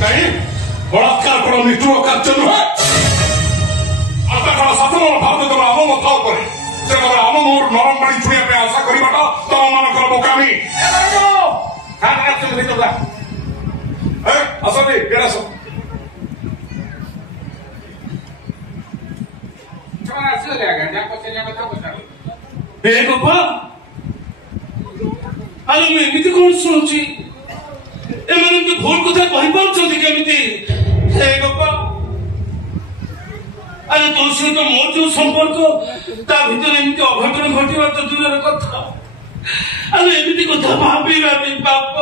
कहीं बलात्कार करो निष्ठुर कार्य नुहे शासन भारत देव आम मथा से आम मोर नरम बाड़ी छुआ आशा करवाटा तुम मानकर बोकामी आसती आस गोपाल आलो एमती कौन शुणुची एम भूल कथा कही पार्टी हे गोपाल अरे तो सहित मोर जो संपर्क ता भीतर एमती अघटन घटवा तो दूर कथा अरे एमती कथा भाविबा पाप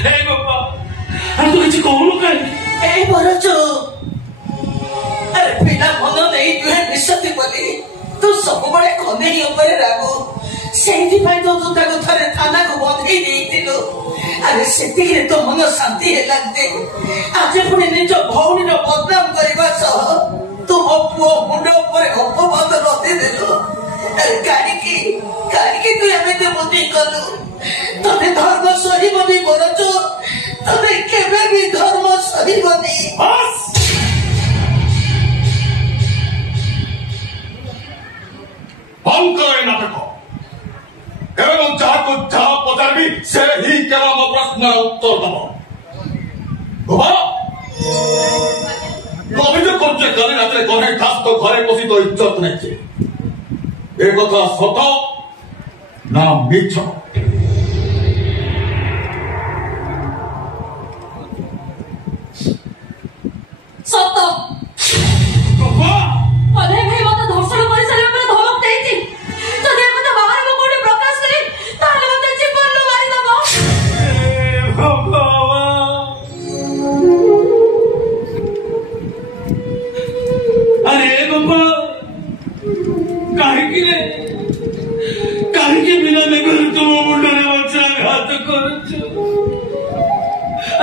हे गोपाल अरे तू किसी कहूनु कहीं अरे पिला मन नहीं तुहे निश्चित बोली तू सब बड़े खने ऊपर रागु सेठी पाई तो तू ताको थरे थाना को बंधई देइतिलो अरे सेठी रे तो मन शांति हे लागते आज पुणे निज भौणी रो बदनाम करबा सह तू अपो मुंडो ऊपर अपवाद रति देलो अरे काहे की तू एमे बुद्धि कलु तने धर्म सही बनी बोलचो तने केबे भी धर्म सही बनी बस बंद करो नाटक एवं जहाँ को जहाँ पचारबी से ही केवल मो प्रश्न उत्तर दब अभियोग करते काली रात घरे खास तो घरे बसी तो इज्जत नहीं एक कथा सत ना मिछ सत अरे भाई मत धर्षण कर सारे पर धमक देती तो दे मत बाहर को कोड प्रकाश करे ताले मत जीवन लो मारी दबो अरे गोपाल काहे के बिना में कर तुम मुंडे बच्चा घात करछ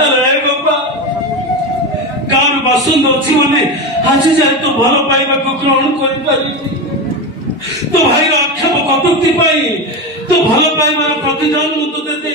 अरे गोपाल गान बसंत अच्छी माने आज जाए तो भल पाइबा को ग्रहण कर तो भाई आक्षेप कटुक्ति तो भल पाइबार प्रतिदान तो देते